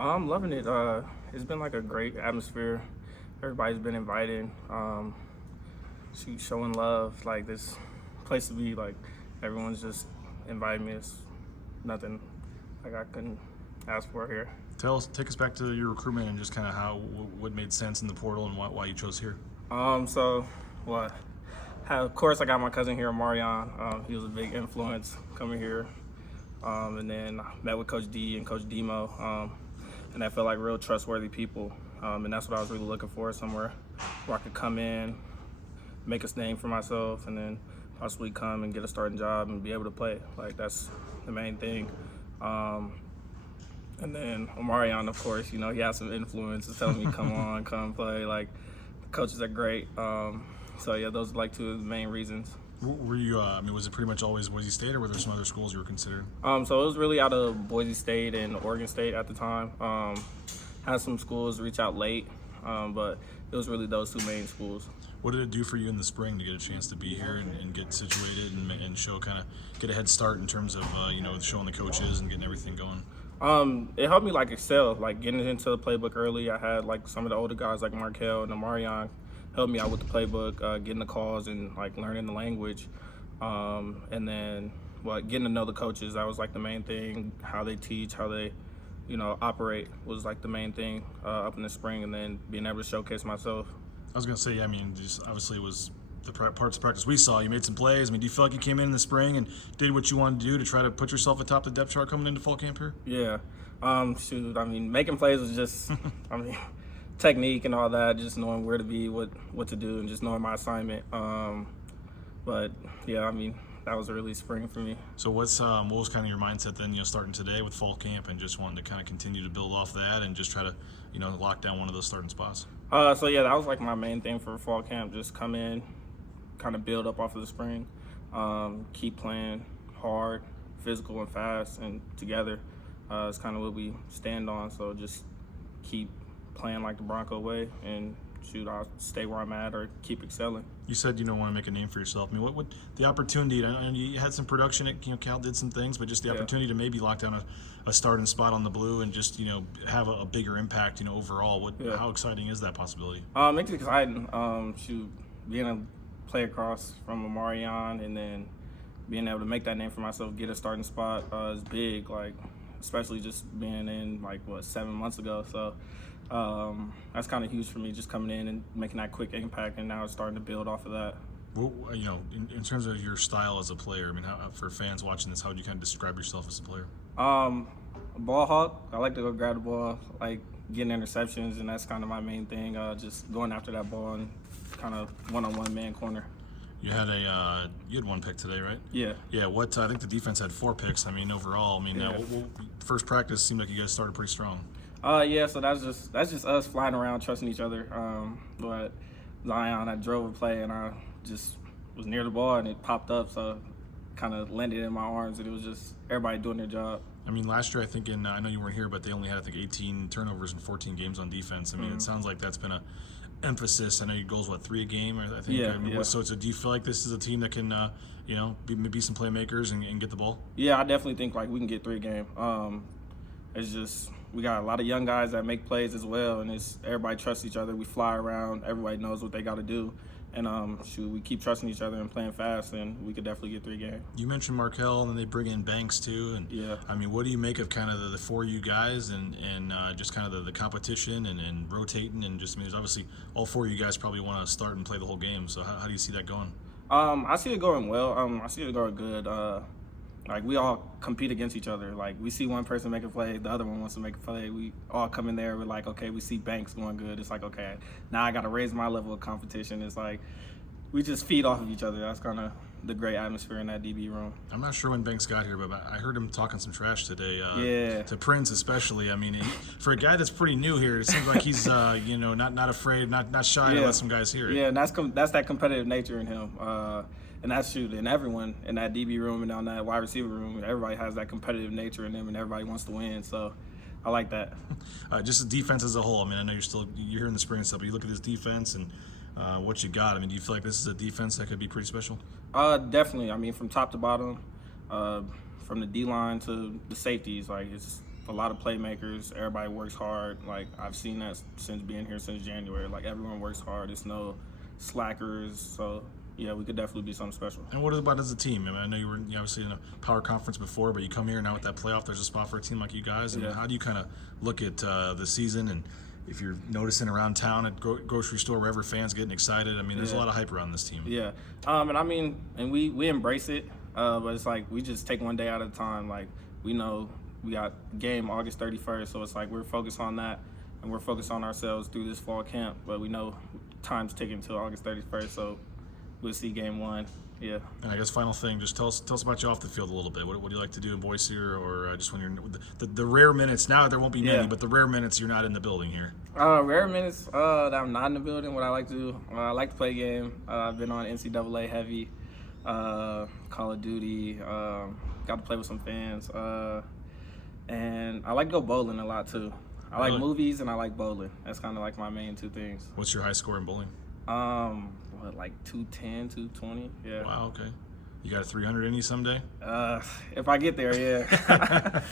I'm loving it. It's been like a great atmosphere. Everybody's been invited. Showing love. Like this place to be. Like everyone's just invited me. It's nothing like I couldn't ask for here. Take us back to your recruitment and just kind of what made sense in the portal and why you chose here. So what? Of course, I got my cousin here, Marion. He was a big influence coming here. And then I met with Coach D and Coach Demo. And I felt like real trustworthy people. And that's what I was really looking for, somewhere where I could come in, make a name for myself, and then possibly come and get a starting job and be able to play. Like, that's the main thing. And then Omarion, of course, he has some influence telling me, come on, come play. Like, the coaches are great. So, yeah, those are like two of the main reasons. Were you, was it pretty much always Boise State, or were there some other schools you were considering? So it was really out of Boise State and Oregon State at the time. Had some schools reach out late, but it was really those two main schools. What did it do for you in the spring to get a chance to be here and get situated and get a head start in terms of, showing the coaches and getting everything going? It helped me excel, getting into the playbook early. I had some of the older guys like Markel and Omarion helped me out with the playbook, getting the calls and learning the language. And then getting to know the coaches, that was the main thing. How they teach, how they operate was the main thing up in the spring, and then being able to showcase myself. I was going to say, just obviously it was the parts of practice we saw. You made some plays. Do you feel like you came in the spring and did what you wanted to do to try to put yourself atop the depth chart coming into fall camp here? Yeah. Making plays was just, technique and all that, just knowing where to be, what to do, and just knowing my assignment. But yeah, that was a really spring for me. So what was kind of your mindset then, starting today with fall camp and just wanting to kind of continue to build off that and just try to, lock down one of those starting spots? So yeah, that was my main thing for fall camp, just come in, kind of build up off of the spring, keep playing hard, physical and fast, and together. It's kind of what we stand on, so just keep playing like the Bronco way, and I'll stay where I'm at or keep excelling. You said you don't want to make a name for yourself. What would the opportunity? I know you had some production at Cal, did some things, but just the opportunity to maybe lock down a starting spot on the blue and just have a bigger impact overall. How exciting is that possibility? It's exciting. Being able to play across from Omarion and then being able to make that name for myself, get a starting spot is big. Especially just being in 7 months ago. So that's kind of huge for me, just coming in and making that quick impact, and now it's starting to build off of that. Well, in terms of your style as a player, for fans watching this, how would you kind of describe yourself as a player? A ball hawk. I like to go grab the ball, getting interceptions, and that's kind of my main thing. Just going after that ball and kind of one-on-one man corner. You had you had one pick today, right? Yeah. Yeah. I think the defense had 4 picks. Overall, first practice seemed like you guys started pretty strong. Yeah. So that's just us flying around, trusting each other. But Zion, I drove a play and I just was near the ball and it popped up, so kind of landed in my arms, and it was just everybody doing their job. Last year I think I know you weren't here, but they only had 18 turnovers in 14 games on defense. It sounds like that's been a emphasis. I know your goal's 3 a game, or I think. Yeah. So do you feel like this is a team that can, be some playmakers and get the ball? Yeah, I definitely think we can get 3 a game. It's just we got a lot of young guys that make plays as well, and it's everybody trusts each other. We fly around, everybody knows what they got to do, and we keep trusting each other and playing fast, and we could definitely get 3 games. You mentioned Markel, and then they bring in Banks too, and yeah. What do you make of kind of the 4 you guys and just kind of the competition and rotating, and just there's obviously all 4 of you guys probably want to start and play the whole game. So how do you see that going? I see it going well. I see it going good. We all compete against each other. We see one person make a play, the other one wants to make a play. We all come in there, we're okay, we see Banks going good. It's okay, now I got to raise my level of competition. It's we just feed off of each other. That's kind of the great atmosphere in that DB room. I'm not sure when Banks got here, but I heard him talking some trash today. Yeah. To Prince especially. For a guy that's pretty new here, it seems like he's not afraid, not shy to let some guys hear it. Yeah, and that's that competitive nature in him. And that's true. And everyone in that DB room and on that wide receiver room, everybody has that competitive nature in them, and everybody wants to win. So I like that. Just the defense as a whole. I know you're here in the spring and stuff, but you look at this defense and what you got. Do you feel like this is a defense that could be pretty special? Definitely. From top to bottom, from the D line to the safeties, it's a lot of playmakers. Everybody works hard. Like, I've seen that since being here since January. Like, everyone works hard. It's no slackers. So, yeah, we could definitely be something special. And what about as a team? I mean, I know you were obviously in a power conference before, but you come here now with that playoff. There's a spot for a team like you guys. And Yeah. how do you kind of look at the season, and if you're noticing around town at grocery store, wherever fans getting excited? I mean, there's a lot of hype around this team. Yeah, and I mean, and we embrace it, but it's like we just take one day at a time. Like, we know we got game August 31st, so it's like we're focused on that, and we're focused on ourselves through this fall camp. But we know time's ticking until August 31st, so we'll see game one. Yeah. And I guess final thing, just tell us about you off the field a little bit. What do you like to do in Boise, or just when you're the rare minutes? Now there won't be many, Yeah. but the rare minutes you're not in the building here. Rare minutes that I'm not in the building. What I like to do, I like to play a game. I've been on NCAA heavy, Call of Duty. Got to play with some fans, and I like to go bowling a lot too. I like Really? movies and I like bowling. That's kind of like my main two things. What's your high score in bowling? Like 210, 220. Yeah. Wow, okay. You got a 300 in you someday? If I get there, yeah.